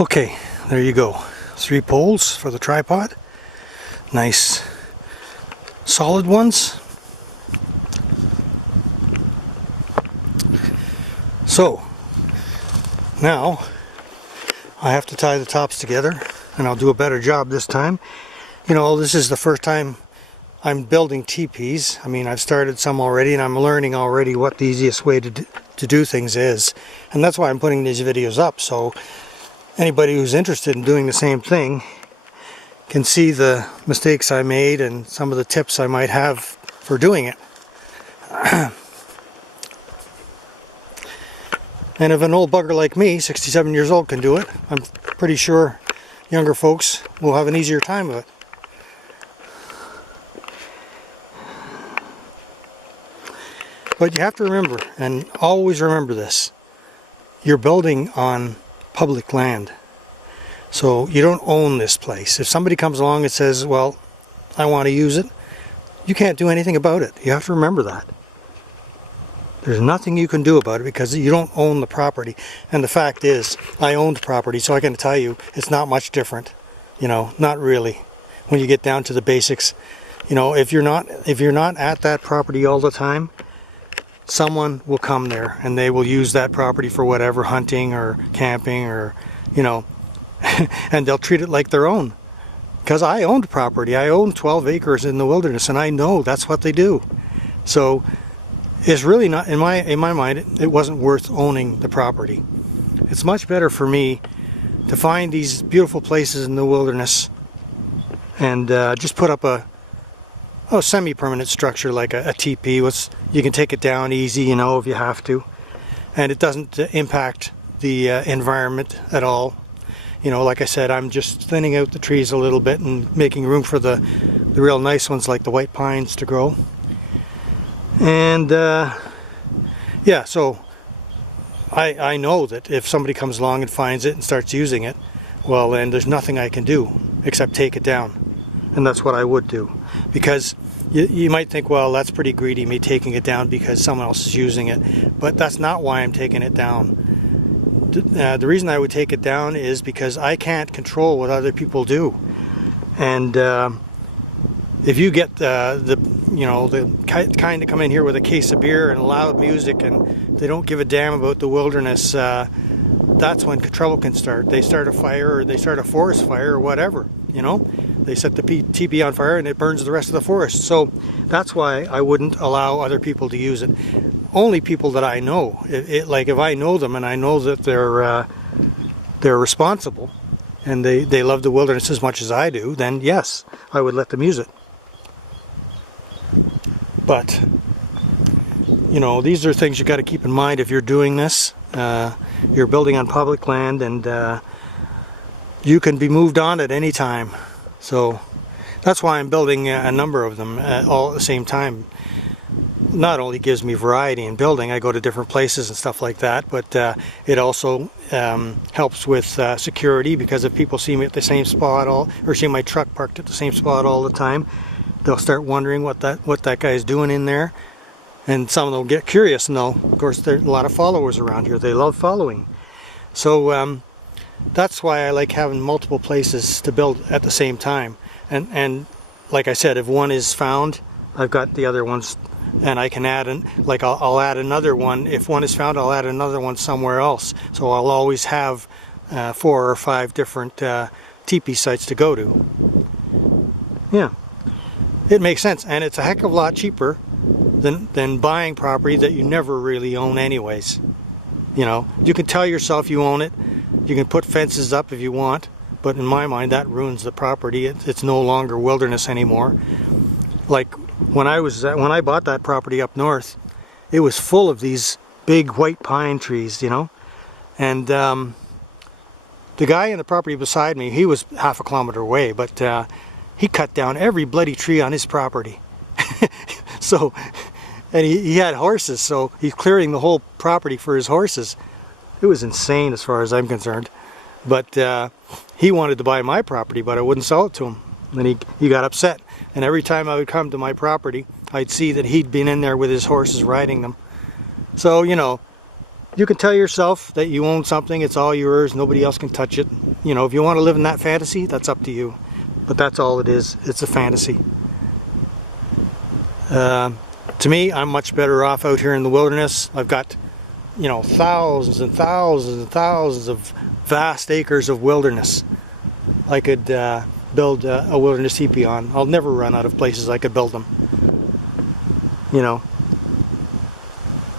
Okay, there you go. 3 poles for the tripod. Nice solid ones. So now I have to tie the tops together, and I'll do a better job this time. You know, this is the first time I'm building teepees. I mean, I've started some already, and I'm learning already what the easiest way to do things is. And that's why I'm putting these videos up, so anybody who's interested in doing the same thing can see the mistakes I made and some of the tips I might have for doing it. And if an old bugger like me, 67 years old, can do it, I'm pretty sure younger folks will have an easier time of it. But you have to remember, and always remember this, you're building on public land. So you don't own this place. If somebody comes along and says, well, I want to use it, you can't do anything about it. You have to remember that. There's nothing you can do about it because you don't own the property. And the fact is, I owned property, so I can tell you it's not much different. You know, not really. When you get down to the basics, you know, if you're not at that property all the time, someone will come there and they will use that property for whatever, hunting or camping or, you know, and they'll treat it like their own. Because I owned property. I owned 12 acres in the wilderness, and I know that's what they do. So it's really not, in my mind, it wasn't worth owning the property. It's much better for me to find these beautiful places in the wilderness and just put up a semi-permanent structure like a teepee. You can take it down easy, you know, if you have to, and it doesn't impact the environment at all. You know, like I said, I'm just thinning out the trees a little bit and making room for the real nice ones like the white pines to grow. And yeah, so I know that if somebody comes along and finds it and starts using it, well, then there's nothing I can do except take it down. And that's what I would do. Because you might think, well, that's pretty greedy, me taking it down because someone else is using it. But that's not why I'm taking it down. The reason I would take it down is because I can't control what other people do. And if you get the kind that come in here with a case of beer and loud music and they don't give a damn about the wilderness, that's when trouble can start. They start a fire, or they start a forest fire, or whatever, you know. They set the teepee on fire and it burns the rest of the forest. So that's why I wouldn't allow other people to use it. Only people that I know. Like if I know them and I know that they're responsible and they love the wilderness as much as I do, then yes, I would let them use it. But you know, these are things you got to keep in mind if you're doing this. You're building on public land, and you can be moved on at any time. So that's why I'm building a number of them all at the same time. Not only gives me variety in building, I go to different places and stuff like that, but it also helps with security, because if people see me at the same spot or see my truck parked at the same spot all the time, they'll start wondering what that guy's doing in there. And some of them will get curious, and of course, there are a lot of followers around here. They love following. So that's why I like having multiple places to build at the same time. And like I said, if one is found, I've got the other ones, and I can add I'll add another one. If one is found, I'll add another one somewhere else. So I'll always have 4 or 5 different teepee sites to go to. Yeah, it makes sense, and it's a heck of a lot cheaper than buying property that you never really own anyways. You know, you can tell yourself you own it. You can put fences up if you want, but in my mind that ruins the property. It's no longer wilderness anymore. Like when I bought that property up north, it was full of these big white pine trees, you know. And the guy in the property beside me, he was half a kilometer away, but he cut down every bloody tree on his property. So, and he had horses, so he's clearing the whole property for his horses. It was insane as far as I'm concerned. But he wanted to buy my property, but I wouldn't sell it to him. And he got upset. And every time I would come to my property, I'd see that he'd been in there with his horses riding them. So, you know, You can tell yourself that you own something, it's all yours, nobody else can touch it. You know, if you want to live in that fantasy, that's up to you. But that's all it is, it's a fantasy. To me, I'm much better off out here in the wilderness. I've got, you know, thousands and thousands and thousands of vast acres of wilderness I could build a wilderness teepee on. I'll never run out of places I could build them. You know.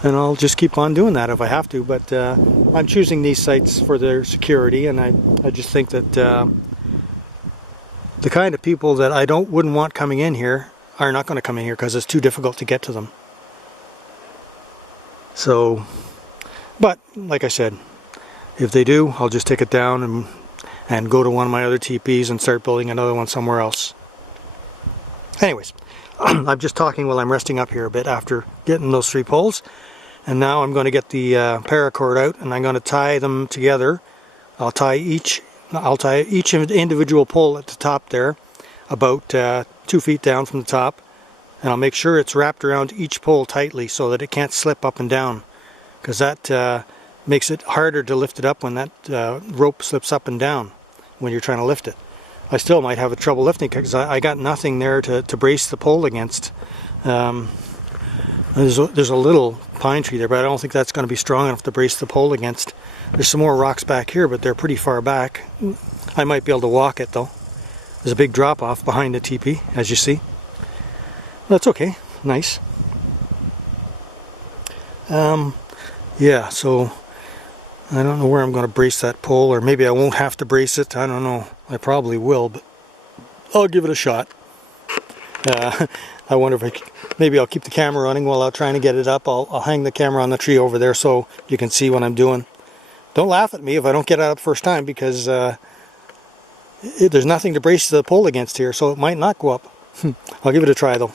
And I'll just keep on doing that if I have to, but I'm choosing these sites for their security, and I just think that the kind of people that I wouldn't want coming in here are not going to come in here because it's too difficult to get to them. So, but like I said, if they do, I'll just take it down and go to one of my other teepees and start building another one somewhere else. Anyways, I'm just talking while I'm resting up here a bit after getting those 3 poles. And now I'm going to get the paracord out, and I'm going to tie them together. I'll tie each individual pole at the top there, about 2 feet down from the top, and I'll make sure it's wrapped around each pole tightly so that it can't slip up and down, because that makes it harder to lift it up when that rope slips up and down when you're trying to lift it. I still might have trouble lifting it because I got nothing there to brace the pole against. There's a little pine tree there, but I don't think that's going to be strong enough to brace the pole against. There's some more rocks back here, but they're pretty far back. I might be able to walk it though. There's a big drop off behind the teepee, as you see. That's okay, nice. Yeah, so I don't know where I'm going to brace that pole, or maybe I won't have to brace it. I don't know. I probably will, but I'll give it a shot. I wonder if maybe I'll keep the camera running while I'm trying to get it up. I'll hang the camera on the tree over there so you can see what I'm doing. Don't laugh at me if I don't get it up first time, because there's nothing to brace the pole against here, so it might not go up. I'll give it a try though.